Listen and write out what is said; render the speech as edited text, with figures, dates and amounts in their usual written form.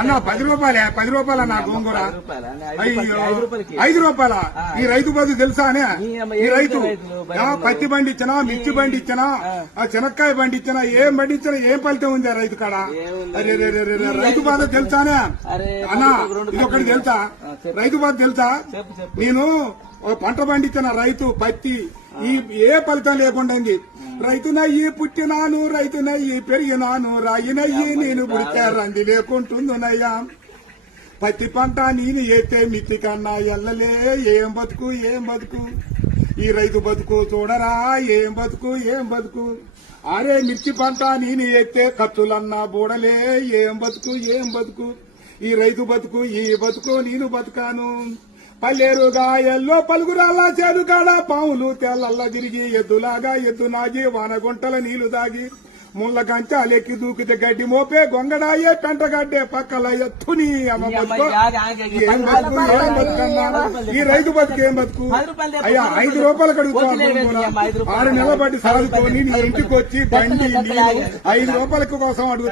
అన్న 10 రూపాయలే, 10 రూపాయల నా గోంగూర. అయ్యో 5 రూపాయల. ఈ రైతు బతుకు తెలుసా అనే? ఈ రైతు పత్తి బండి ఇచ్చినా, మిర్చి బండి ఇచ్చినా, చెనక్కాయ బండి ఇచ్చినా, ఏం బండి ఇచ్చినా ఏం ఫలితం ఉంది ఆ రైతు కాడ? అరే రైతు బాధ తెలుసానే అన్న? ఇది ఒకటి తెలుసా? రైతు బాధ తెలుసా? నేను పంట పండించిన రైతు పత్తి ఏ ఫలితం లేకుండా రైతునయ్యి పుట్టినాను, రైతునయ్యి పెరిగినాను, రాయినయ్యి నేను పుడితే రంది లేకుంటుందునయ్యా. పత్తి పంట నేను ఎత్తే మిత్తి కన్నా ఎల్లలే. ఏం బతుకు ఏం బతుకు ఈ రైతు బతుకు చూడరా, ఏం బతుకు ఏం బతుకు. అరే మిర్చి పంట నేను ఎత్తే ఖర్చులన్నా బూడలే. ఏం బతుకు ఏం బతుకు ఈ రైతు బతుకు, ఈ బతుకు నేను బతుకాను. పల్లెరు గాయల్లో పలుగురాల్లా చేదు కాడ పాములు తెల్లల్లా తిరిగి ఎద్దులాగా ఎద్దు నాగి వానగుంటల నీళ్లు దాగి ముళ్ళ కంచాలెక్కి దూకితే గడ్డి మోపే గొంగడాయే పెంటగడ్డే పక్కల ఎత్తుని అమ్మ బతుకు. ఏం బతుకు ఏం బతుకన్నా ఈ రైతు బతుకు ఏం బతుకు? అయ్యా 5 రూపాయలు కడుగుతాను. 6 నెలల బట్టి సాగుకొని నీ ఇంటికి వచ్చి బండి 5 రూపాయల కోసం అడుగుతా.